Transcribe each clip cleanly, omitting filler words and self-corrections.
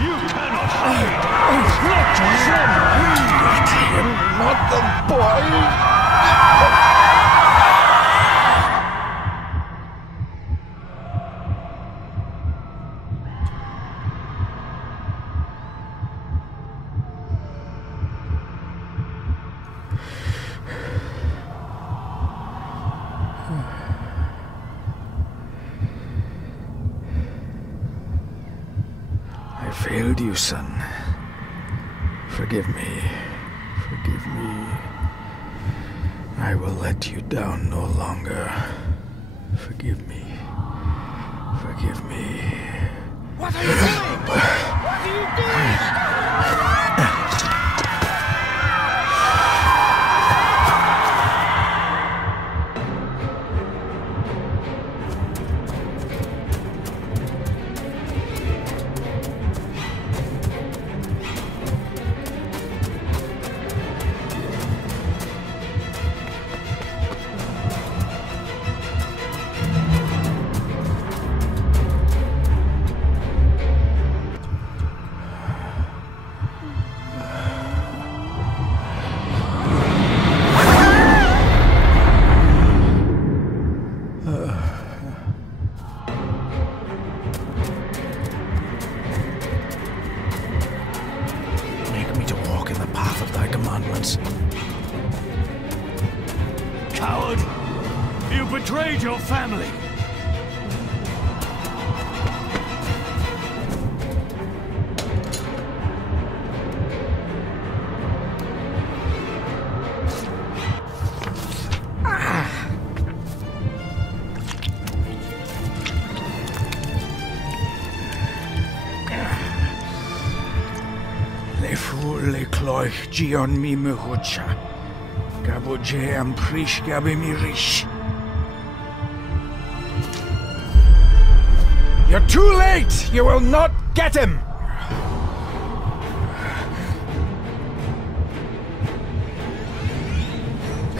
You cannot hide! Not from me! Not the boy! I failed you, son. Forgive me. Forgive me. I will let you down no longer. Forgive me. Forgive me. What are you doing? What are you doing? Coward! You betrayed your family! Le fu le cloich gion mi mehucha. Gaboje am prish gabe mi rish. You're too late! You will not get him!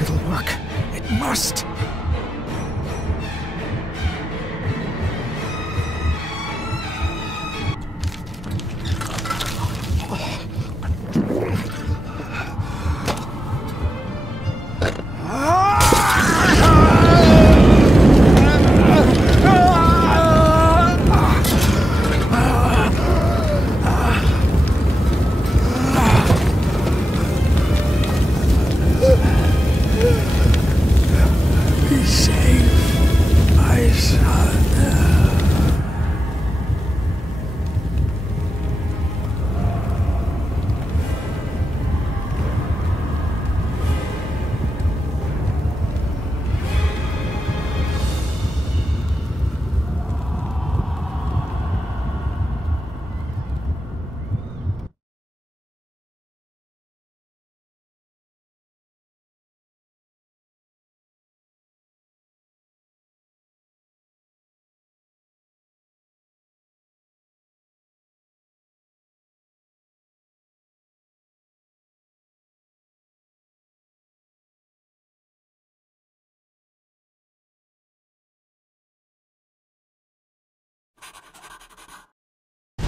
It'll work. It must.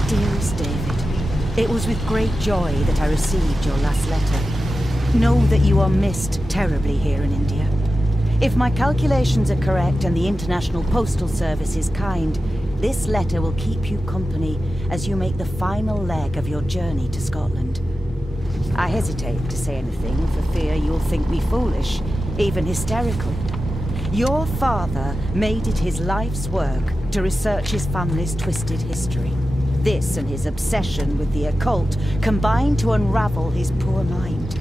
Dearest David, it was with great joy that I received your last letter. Know that you are missed terribly here in India. If my calculations are correct and the International Postal Service is kind, this letter will keep you company as you make the final leg of your journey to Scotland. I hesitate to say anything for fear you'll think me foolish, even hysterical. Your father made it his life's work to research his family's twisted history. This and his obsession with the occult combined to unravel his poor mind.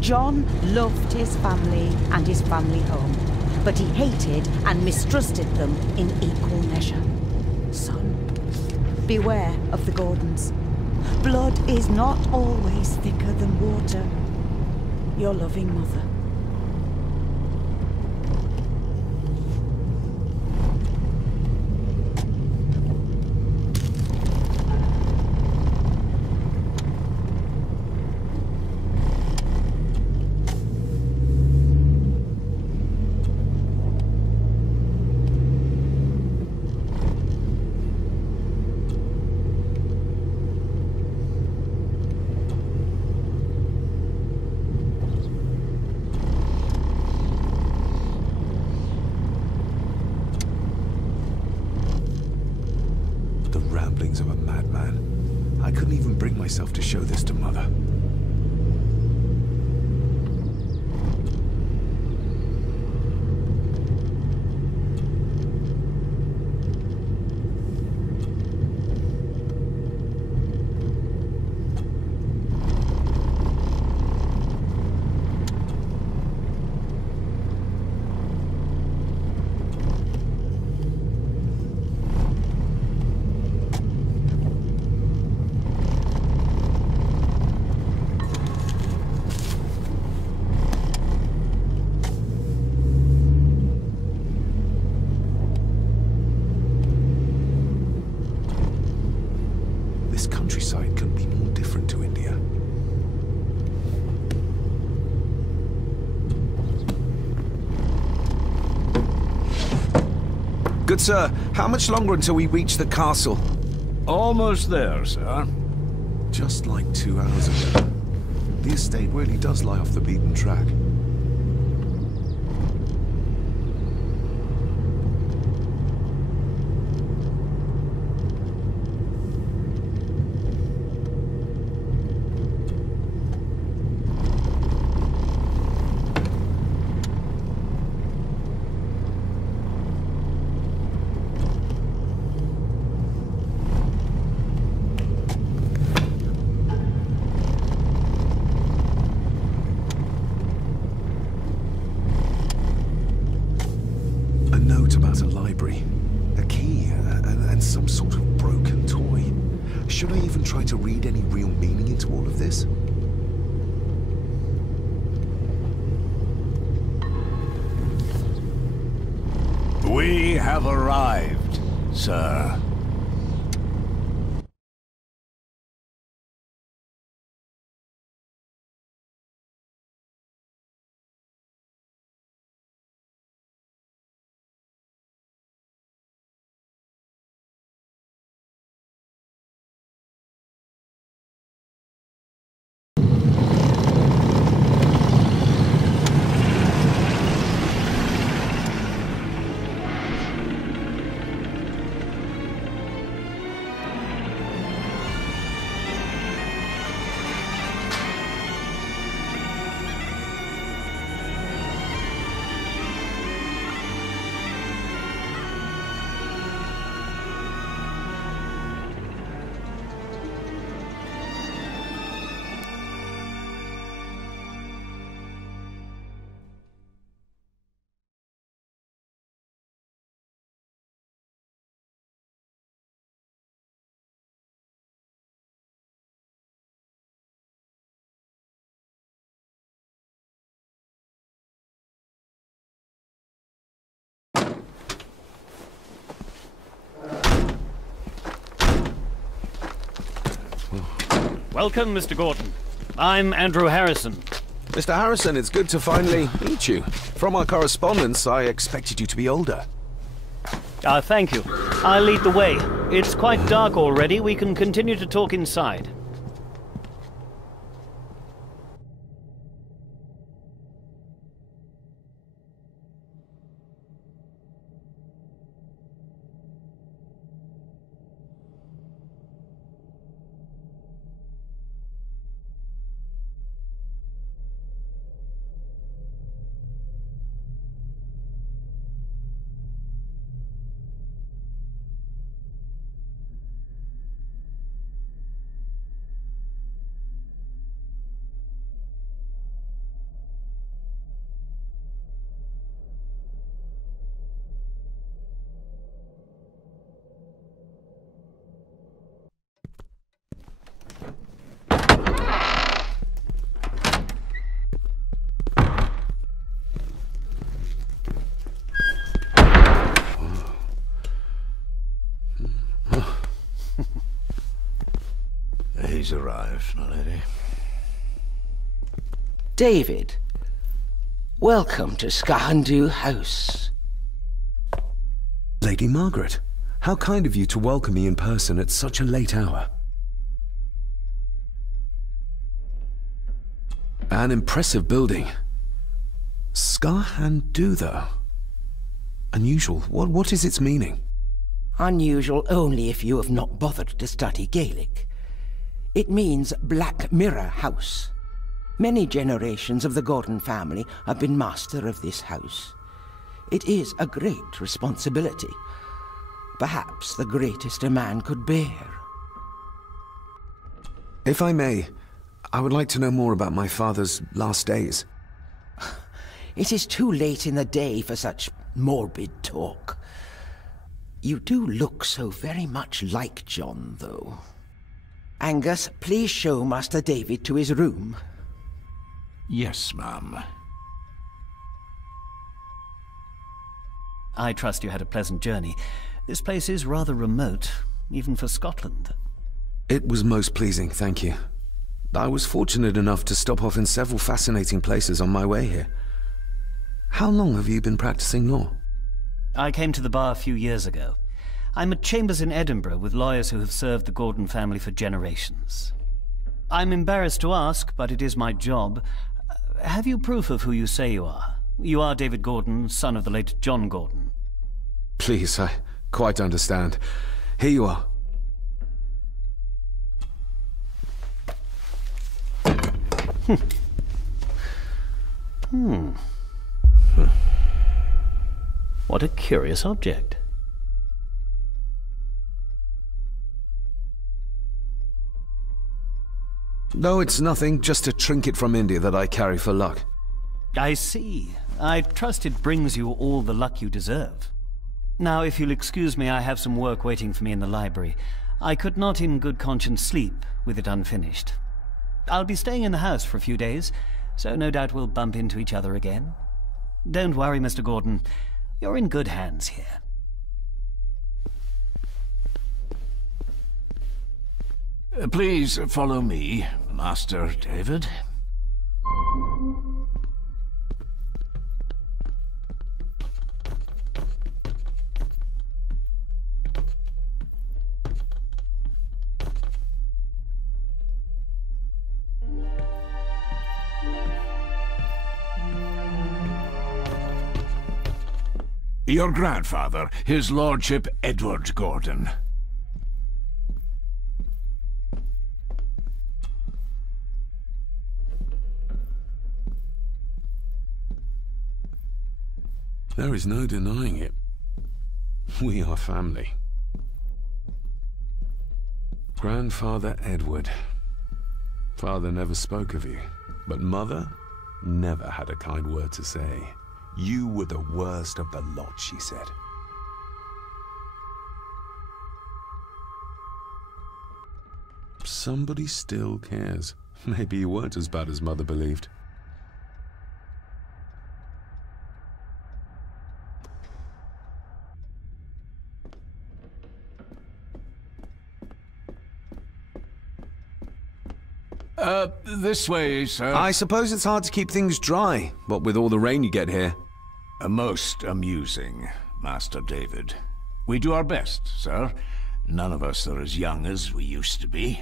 John loved his family and his family home, but he hated and mistrusted them in equal measure. Son, beware of the Gordons. Blood is not always thicker than water. Your loving mother. feelings of a madman. I couldn't even bring myself to show this to Mother. This countryside couldn't be more different to India. Good sir, how much longer until we reach the castle? Almost there, sir. Just like 2 hours ago. The estate really does lie off the beaten track. About a library, a key, and some sort of broken toy. Should I even try to read any real meaning into all of this? We have arrived, sir. Welcome, Mr. Gordon. I'm Andrew Harrison. Mr. Harrison, it's good to finally meet you. From our correspondence, I expected you to be older. Thank you. I'll lead the way. It's quite dark already. We can continue to talk inside. He's arrived, my lady. David, welcome to Skahandu House. Lady Margaret, how kind of you to welcome me in person at such a late hour. An impressive building. Skahandu, though. Unusual. What is its meaning? Unusual only if you have not bothered to study Gaelic. It means Black Mirror House. Many generations of the Gordon family have been master of this house. It is a great responsibility. Perhaps the greatest a man could bear. If I may, I would like to know more about my father's last days. It is too late in the day for such morbid talk. You do look so very much like John, though. Angus, please show Master David to his room. Yes, ma'am. I trust you had a pleasant journey. This place is rather remote, even for Scotland. It was most pleasing, thank you. I was fortunate enough to stop off in several fascinating places on my way here. How long have you been practicing law? I came to the bar a few years ago. I'm at chambers in Edinburgh with lawyers who have served the Gordon family for generations. I'm embarrassed to ask, but it is my job. Have you proof of who you say you are? You are David Gordon, son of the late John Gordon. Please, I quite understand. Here you are. What a curious object. No, it's nothing, just a trinket from India that I carry for luck. I see. I trust it brings you all the luck you deserve. Now, if you'll excuse me, I have some work waiting for me in the library. I could not in good conscience sleep with it unfinished. I'll be staying in the house for a few days, so no doubt we'll bump into each other again. Don't worry, Mr. Gordon. You're in good hands here. Please follow me, Master David. Your grandfather, his lordship Edward Gordon. There is no denying it. We are family. Grandfather Edward. Father never spoke of you, but Mother never had a kind word to say. You were the worst of the lot, she said. Somebody still cares. Maybe you weren't as bad as Mother believed. This way, sir. I suppose it's hard to keep things dry, what with all the rain you get here. Most amusing, Master David. We do our best, sir. None of us are as young as we used to be.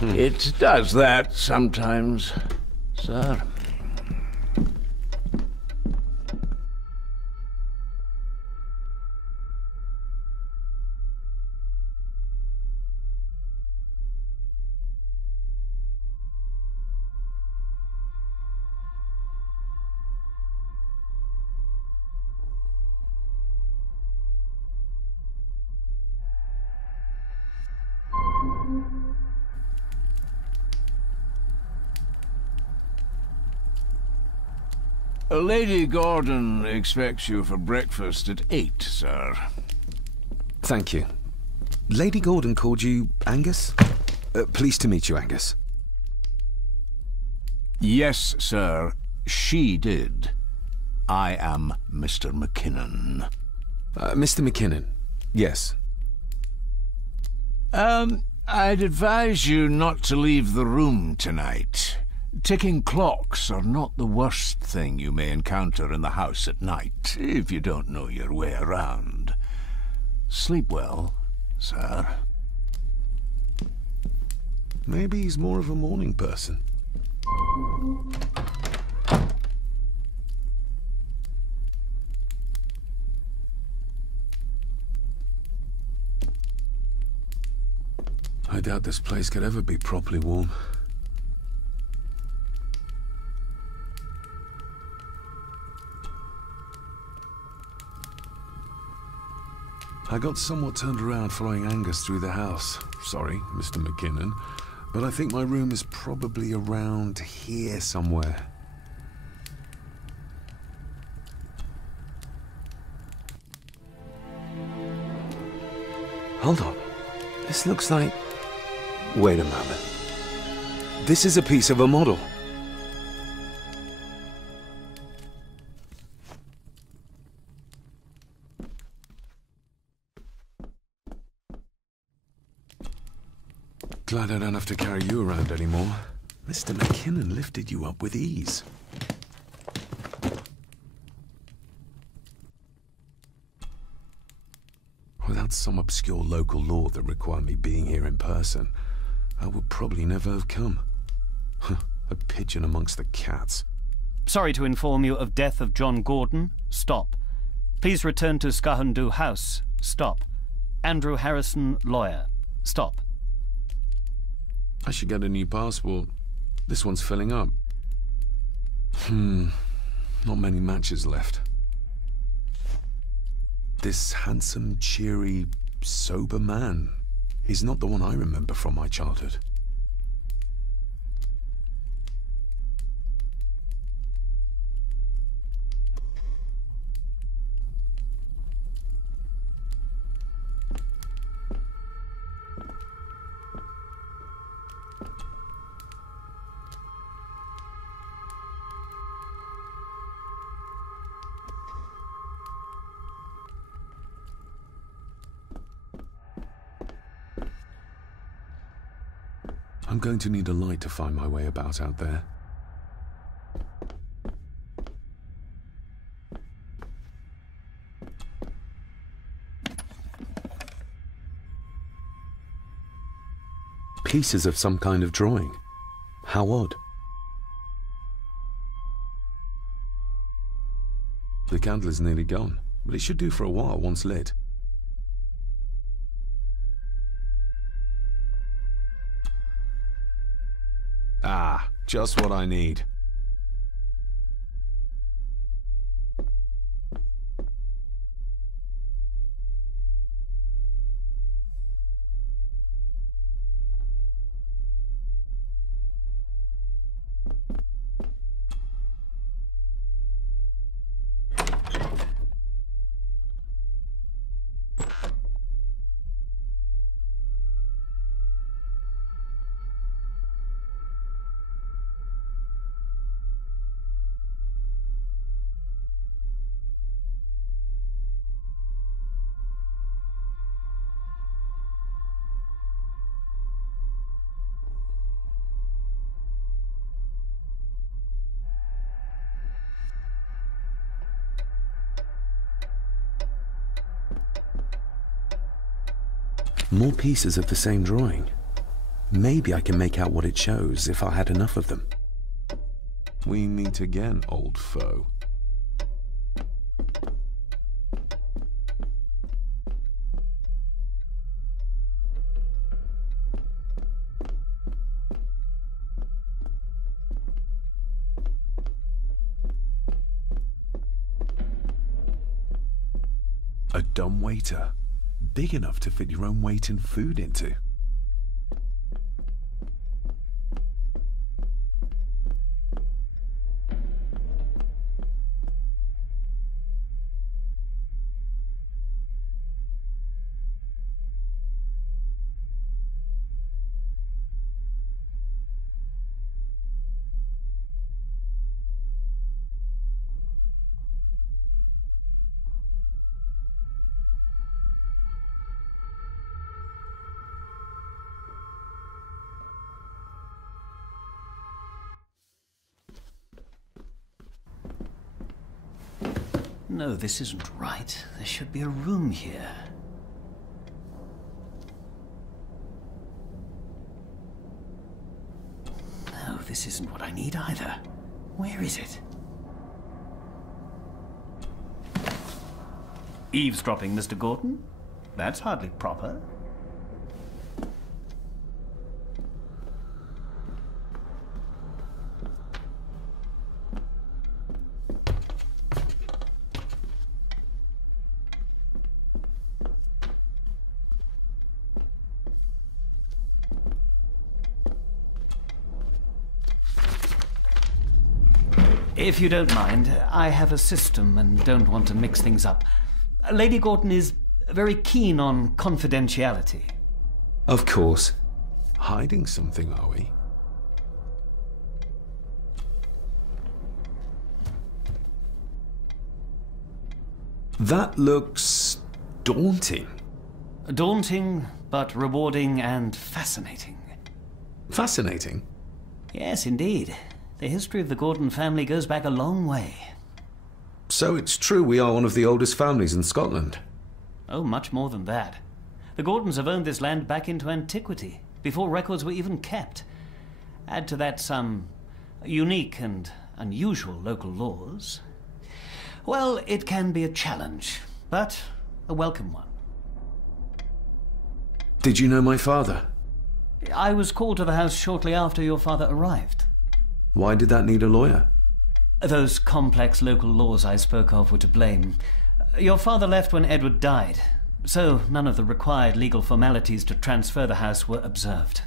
It does that sometimes, sir. Lady Gordon expects you for breakfast at 8, sir. Thank you. Lady Gordon called you Angus? Pleased to meet you, Angus. Yes, sir. She did. I am Mr. McKinnon. Mr. McKinnon. Yes. I'd advise you not to leave the room tonight. Ticking clocks are not the worst thing you may encounter in the house at night, if you don't know your way around. Sleep well, sir. Maybe he's more of a morning person. I doubt this place could ever be properly warm. I got somewhat turned around following Angus through the house. Sorry, Mr. McKinnon, but I think my room is probably around here somewhere. Hold on. This looks like... Wait a moment. This is a piece of a model. Glad I don't have to carry you around anymore. Mr. McKinnon lifted you up with ease. Without some obscure local law that required me being here in person, I would probably never have come. A pigeon amongst the cats. Sorry to inform you of death of John Gordon. Stop. Please return to Skahundu House. Stop. Andrew Harrison, lawyer. Stop. I should get a new passport. This one's filling up. Not many matches left. This handsome, cheery, sober man. He's not the one I remember from my childhood. I'm going to need a light to find my way about out there. Pieces of some kind of drawing. How odd. The candle is nearly gone, but it should do for a while once lit. Ah, just what I need. More pieces of the same drawing. Maybe I can make out what it shows if I had enough of them. We meet again, old foe. A dumb waiter. Big enough to fit your own weight in food into. No, this isn't right. There should be a room here. No, this isn't what I need either. Where is it? Eavesdropping, Mr. Gordon? That's hardly proper. If you don't mind, I have a system and don't want to mix things up. Lady Gordon is very keen on confidentiality. Of course. Hiding something, are we? That looks daunting. Daunting, but rewarding and fascinating. Fascinating? Yes, indeed. The history of the Gordon family goes back a long way. So it's true we are one of the oldest families in Scotland? Oh, much more than that. The Gordons have owned this land back into antiquity, before records were even kept. Add to that some unique and unusual local laws. Well, it can be a challenge, but a welcome one. Did you know my father? I was called to the house shortly after your father arrived. Why did that need a lawyer? Those complex local laws I spoke of were to blame. Your father left when Edward died, so none of the required legal formalities to transfer the house were observed.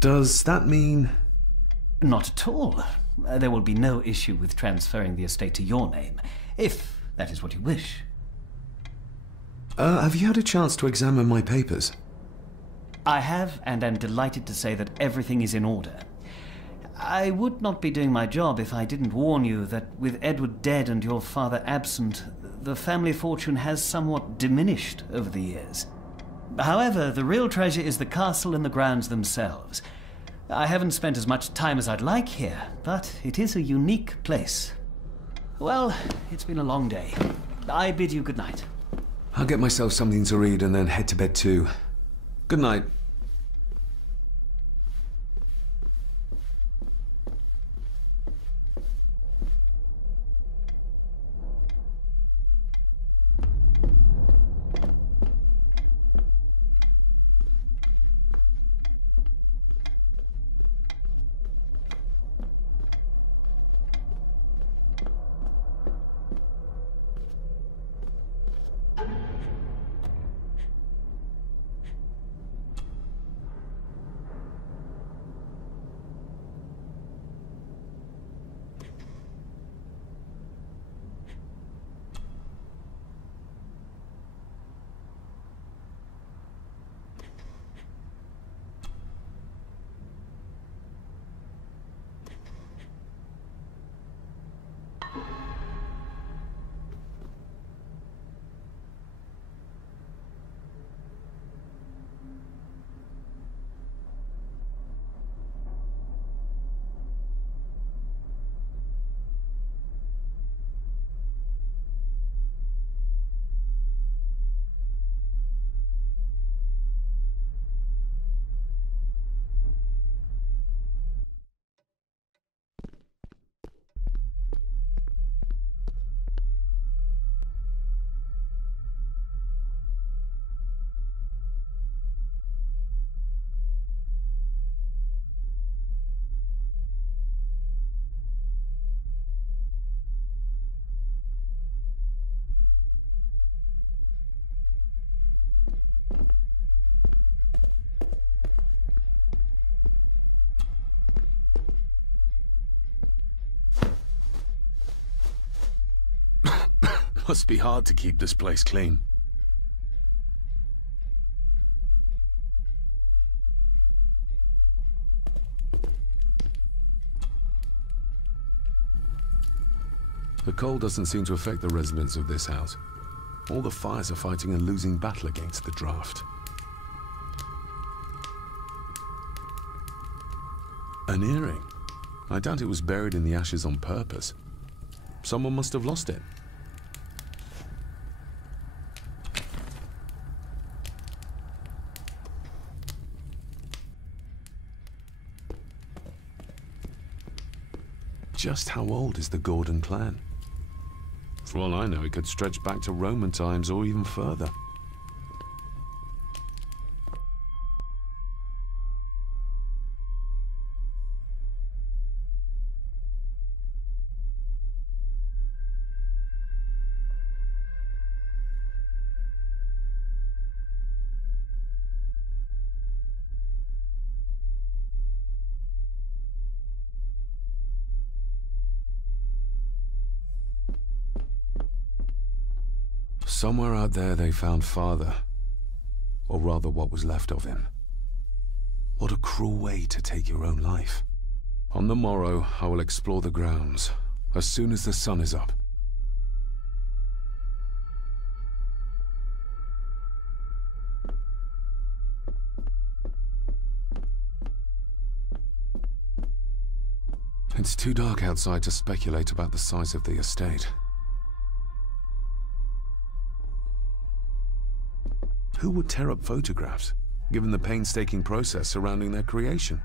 Does that mean... Not at all. There will be no issue with transferring the estate to your name, if that is what you wish. Have you had a chance to examine my papers? I have, and am delighted to say that everything is in order. I would not be doing my job if I didn't warn you that with Edward dead and your father absent, the family fortune has somewhat diminished over the years. However, the real treasure is the castle and the grounds themselves. I haven't spent as much time as I'd like here, but it is a unique place. Well, it's been a long day. I bid you good night. I'll get myself something to read and then head to bed too. Good night. Must be hard to keep this place clean. The cold doesn't seem to affect the residents of this house. All the fires are fighting a losing battle against the draft. An earring. I doubt it was buried in the ashes on purpose. Someone must have lost it. Just how old is the Gordon clan? For all I know, it could stretch back to Roman times or even further. Somewhere out there they found Father. Or rather, what was left of him. What a cruel way to take your own life. On the morrow, I will explore the grounds, as soon as the sun is up. It's too dark outside to speculate about the size of the estate. Who would tear up photographs, given the painstaking process surrounding their creation?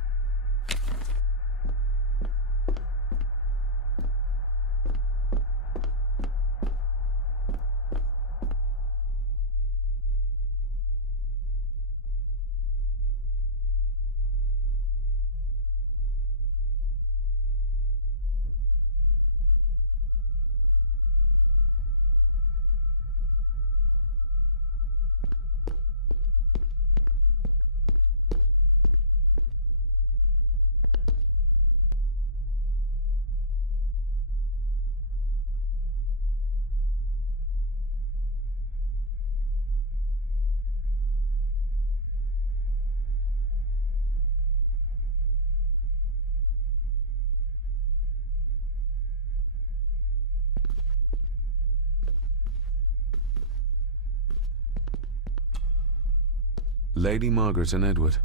Lady Margaret and Edward.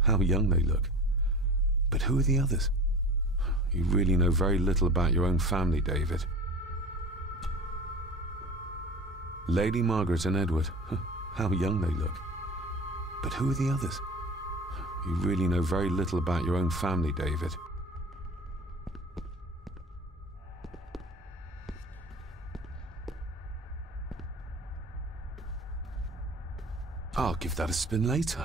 How young they look. But who are the others? You really know very little about your own family, David. Lady Margaret and Edward. How young they look. But who are the others? You really know very little about your own family, David. I'll give that a spin later.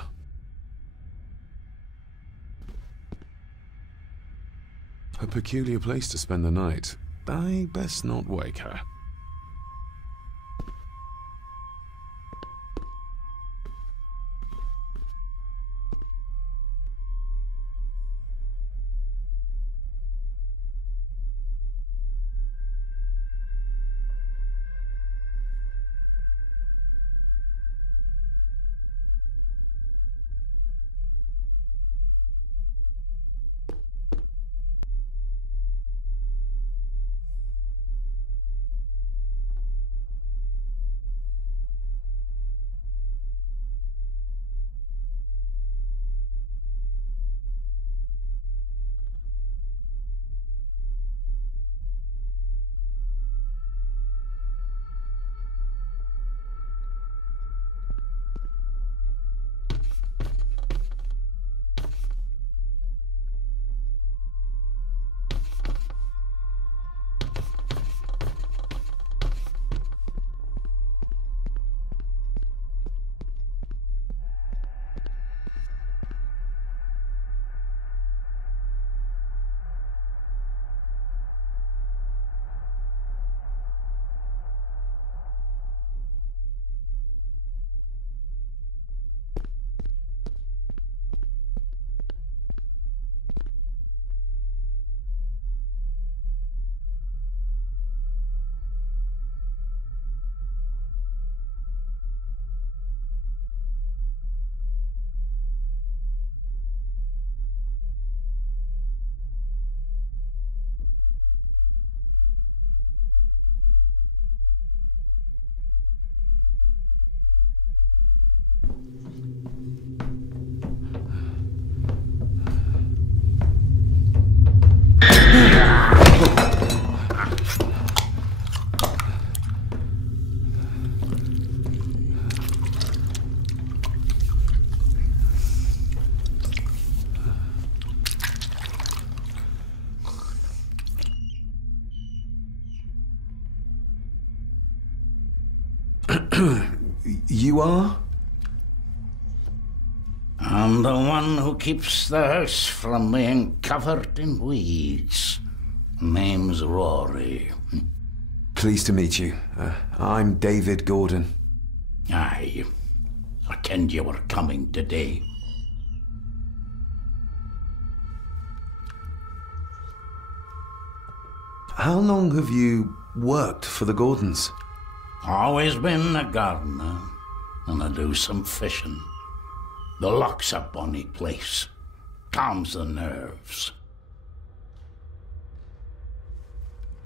A peculiar place to spend the night. I best not wake her. You are? I'm the one who keeps the house from being covered in weeds. Name's Rory. Pleased to meet you. I'm David Gordon. Aye. I kenned you were coming today. How long have you worked for the Gordons? Always been a gardener, and I do some fishing. The loch's a bonny place. Calms the nerves.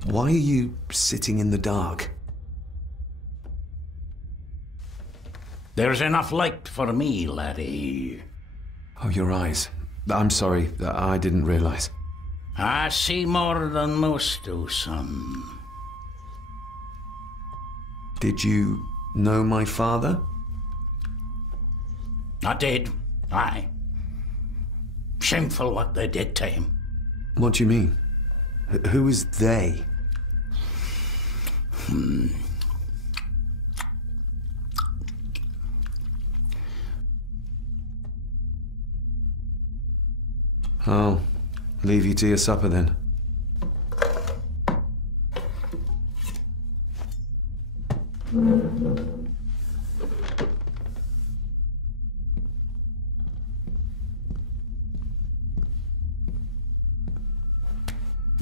Why are you sitting in the dark? There's enough light for me, laddie. Oh, your eyes. I'm sorry, I didn't realize. I see more than most do, son. Did you know my father? I did, aye. Shameful what they did to him. What do you mean? Who is they? I'll leave you to your supper then.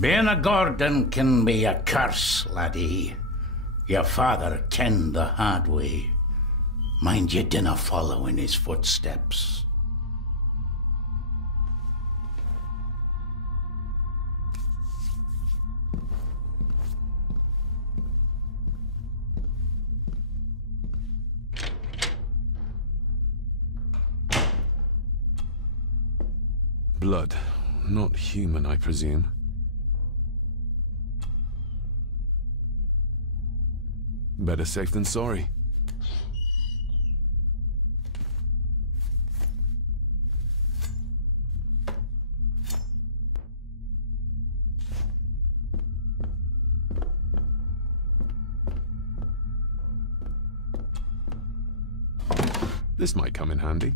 Being a Gordon can be a curse, laddie. Your father kenned the hard way. Mind you dinna follow in his footsteps. Blood. Not human, I presume. Better safe than sorry. This might come in handy.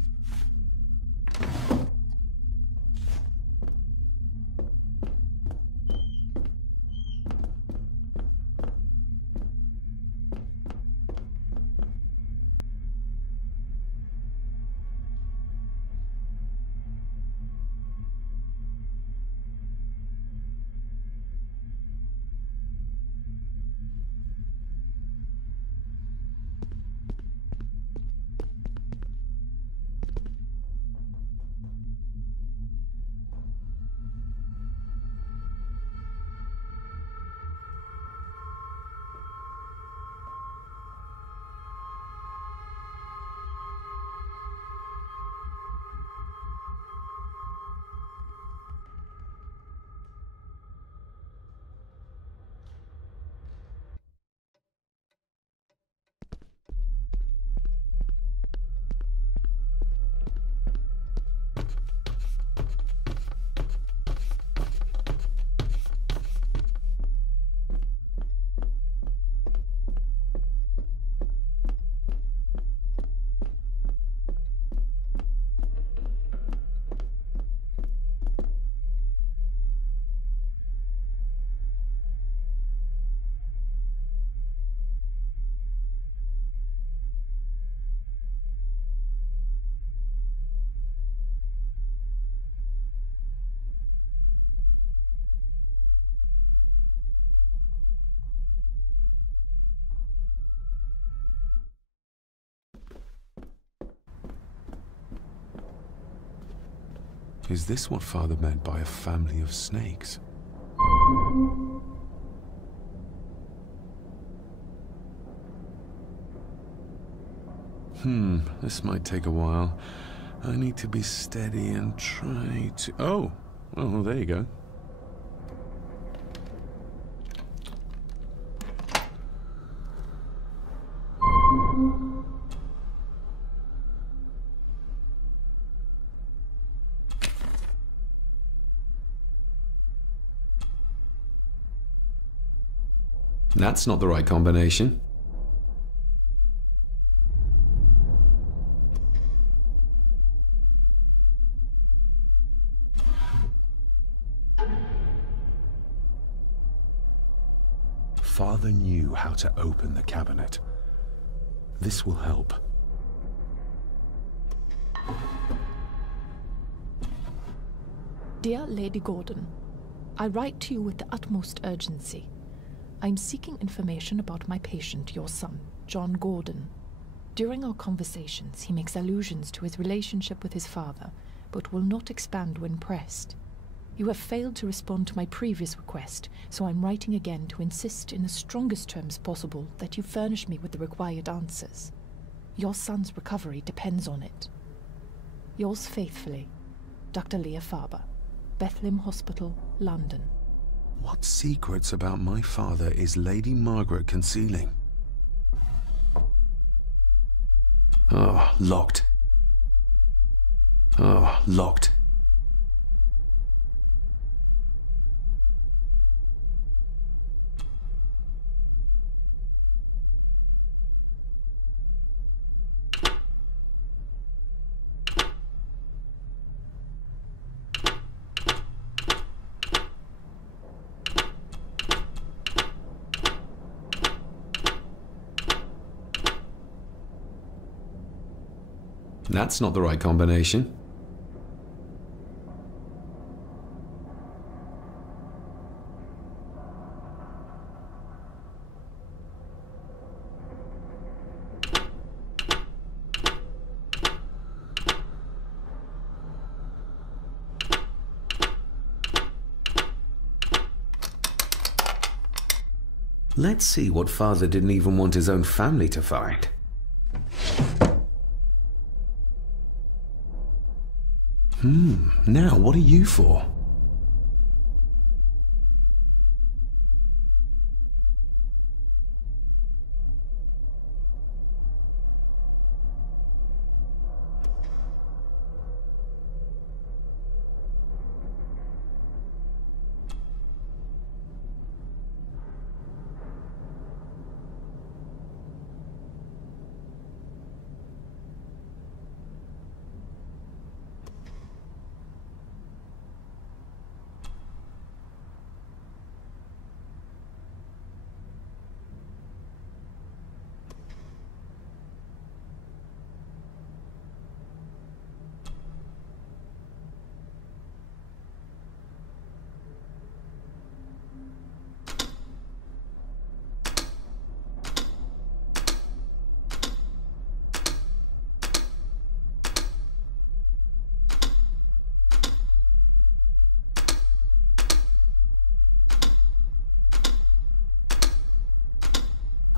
Is this what Father meant by a family of snakes? This might take a while. I need to be steady and try to... Oh! Well, there you go. That's not the right combination. Father knew how to open the cabinet. This will help. Dear Lady Gordon, I write to you with the utmost urgency. I am seeking information about my patient, your son, John Gordon. During our conversations, he makes allusions to his relationship with his father, but will not expand when pressed. You have failed to respond to my previous request, so I'm writing again to insist in the strongest terms possible that you furnish me with the required answers. Your son's recovery depends on it. Yours faithfully, Dr. Leah Farber, Bethlehem Hospital, London. What secrets about my father is Lady Margaret concealing? Oh, locked. Oh, locked. That's not the right combination. Let's see what Father didn't even want his own family to find. Now what are you for?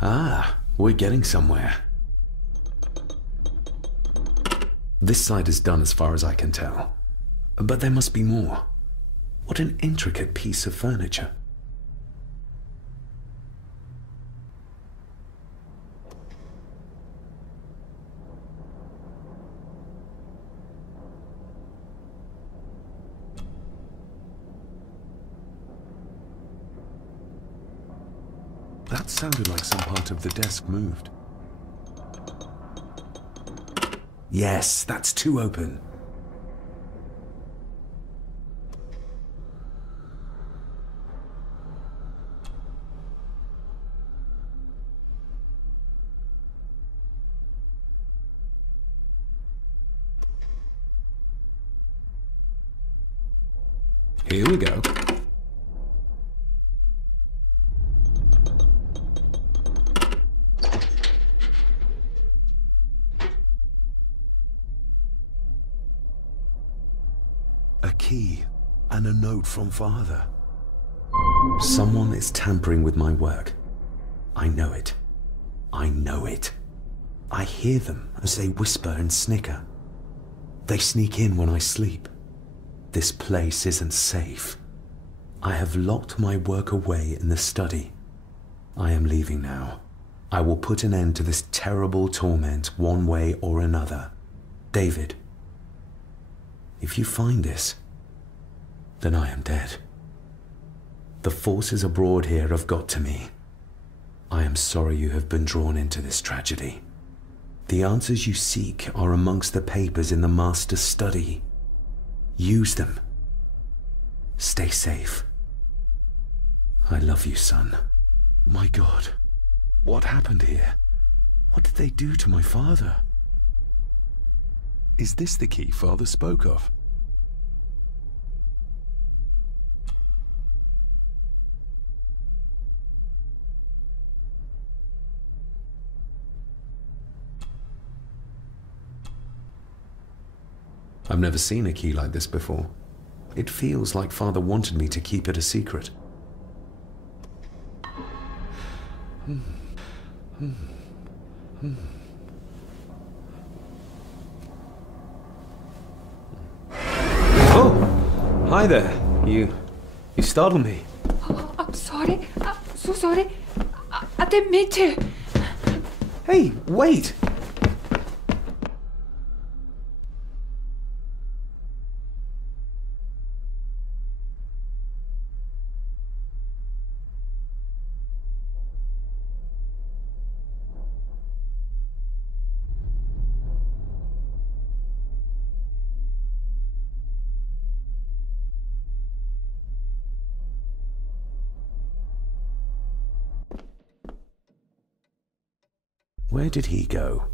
Ah, we're getting somewhere. This side is done as far as I can tell. But there must be more. What an intricate piece of furniture. That sounded like some part of the desk moved. Yes, that's too open. Here we go. A key and a note from Father. Someone is tampering with my work. I know it. I know it. I hear them as they whisper and snicker. They sneak in when I sleep. This place isn't safe. I have locked my work away in the study. I am leaving now. I will put an end to this terrible torment one way or another. David, if you find this, then I am dead. The forces abroad here have got to me. I am sorry you have been drawn into this tragedy. The answers you seek are amongst the papers in the Master's study. Use them. Stay safe. I love you, son. My God, what happened here? What did they do to my father? Is this the key Father spoke of? I've never seen a key like this before. It feels like Father wanted me to keep it a secret. Oh! Hi there. You startled me. Oh, I'm sorry. I'm so sorry. I didn't mean to. Hey, wait! Where did he go?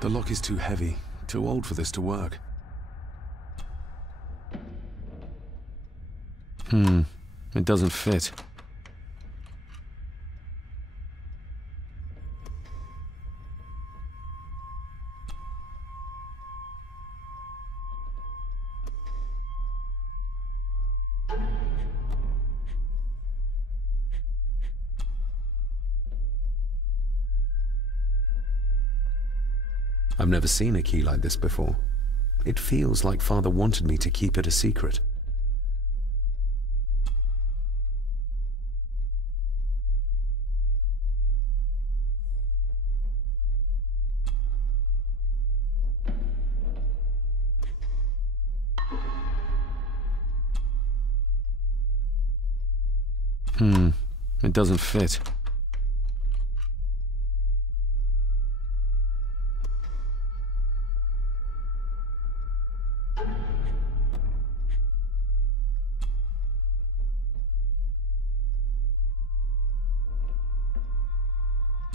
The lock is too heavy, too old for this to work. It doesn't fit. I've never seen a key like this before. It feels like Father wanted me to keep it a secret. It doesn't fit.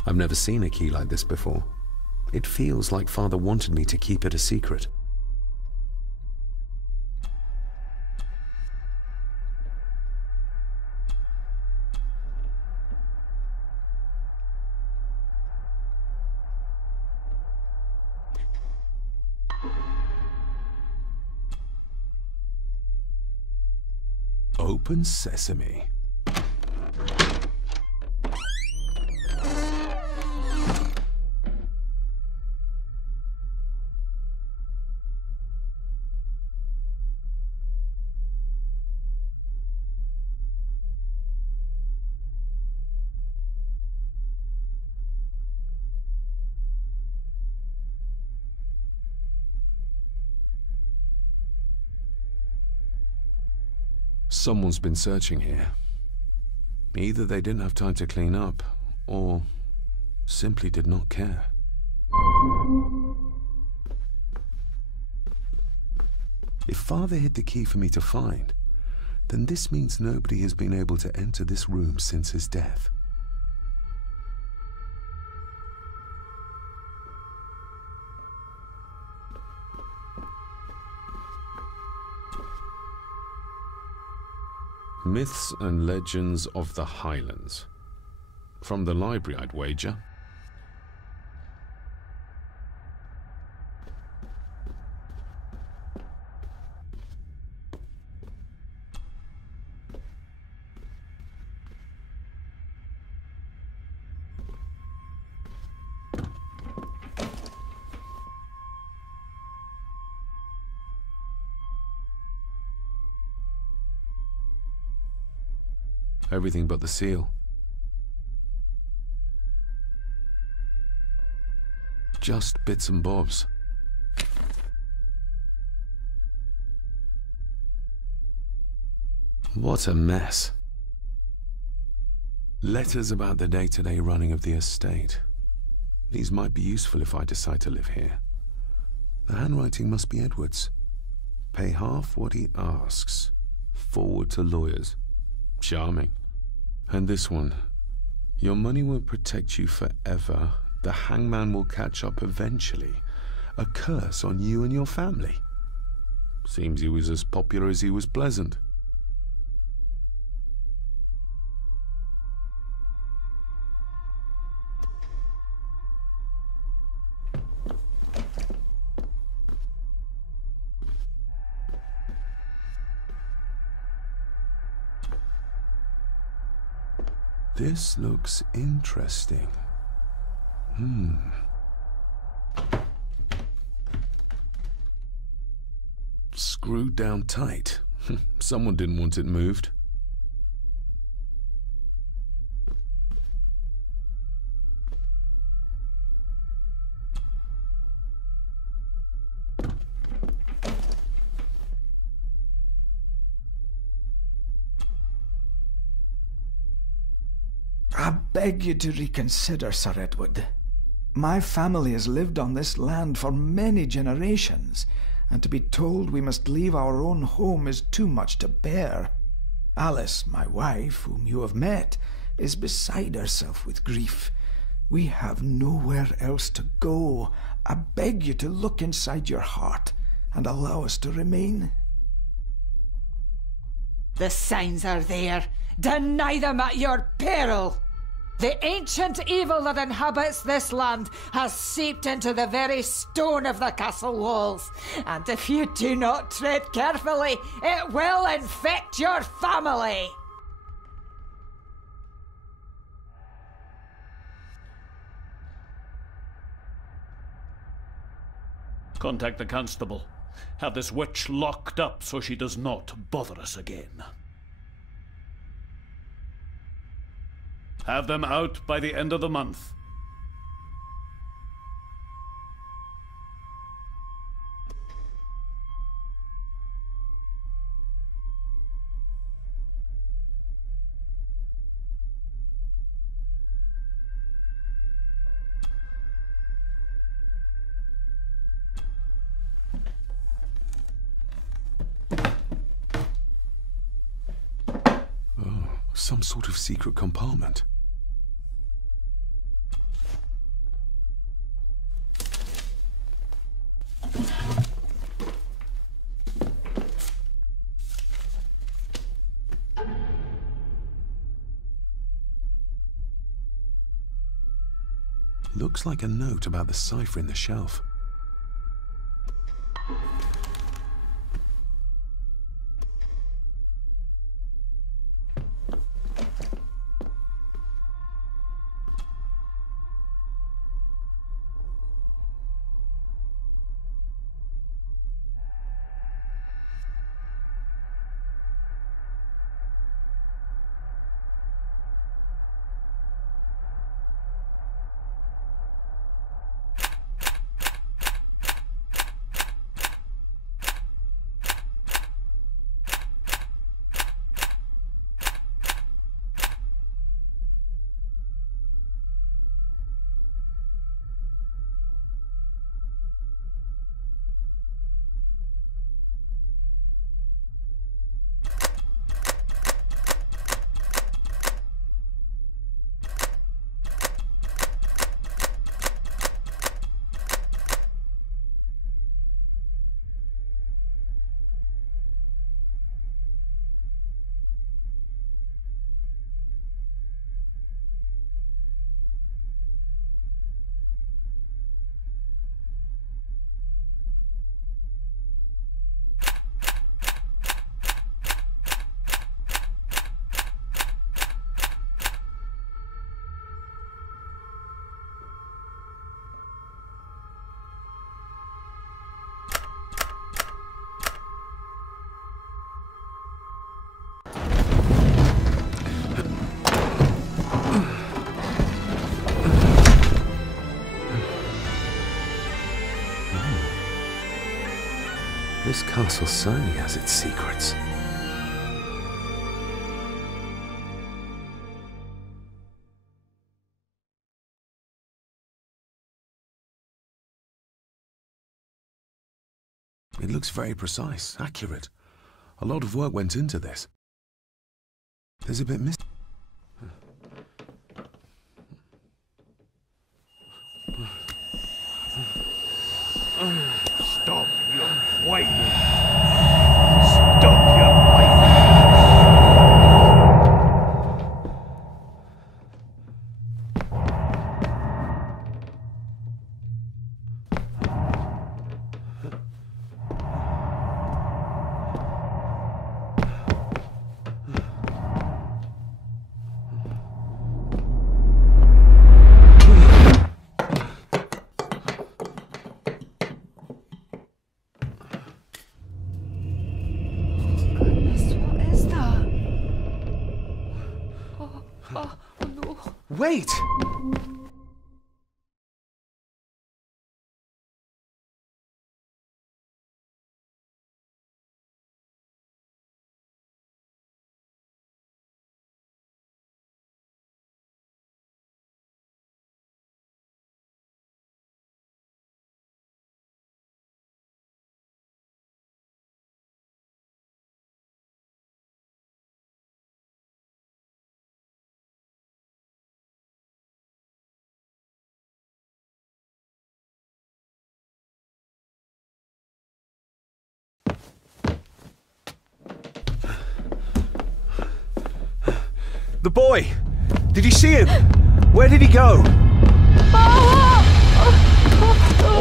I've never seen a key like this before. It feels like Father wanted me to keep it a secret. Open sesame. Someone's been searching here. Either they didn't have time to clean up, or simply did not care. If Father hid the key for me to find, then this means nobody has been able to enter this room since his death. Myths and Legends of the Highlands. From the library, I'd wager. Everything but the seal. Just bits and bobs. What a mess. Letters about the day-to-day running of the estate. These might be useful if I decide to live here. The handwriting must be Edward's. Pay half what he asks. Forward to lawyers. Charming. And this one. Your money won't protect you forever. The hangman will catch up eventually. A curse on you and your family. Seems he was as popular as he was pleasant. This looks interesting. Screwed down tight. Someone didn't want it moved. I beg you to reconsider, Sir Edward. My family has lived on this land for many generations, and to be told we must leave our own home is too much to bear. Alice, my wife, whom you have met, is beside herself with grief. We have nowhere else to go. I beg you to look inside your heart and allow us to remain. The signs are there. Deny them at your peril. The ancient evil that inhabits this land has seeped into the very stone of the castle walls, and if you do not tread carefully, it will infect your family. Contact the constable. Have this witch locked up so she does not bother us again. Have them out by the end of the month. Oh, some sort of secret compartment. Looks like a note about the cipher in the shelf. This castle certainly has its secrets. It looks very precise, accurate. A lot of work went into this. There's a bit missing. Stop your whining! Stop your whining! Wait! The boy! Did you see him? Where did he go?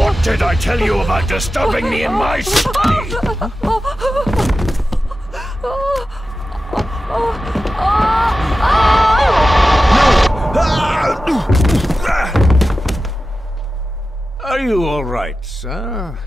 What did I tell you about disturbing me in my study? Are you all right, sir?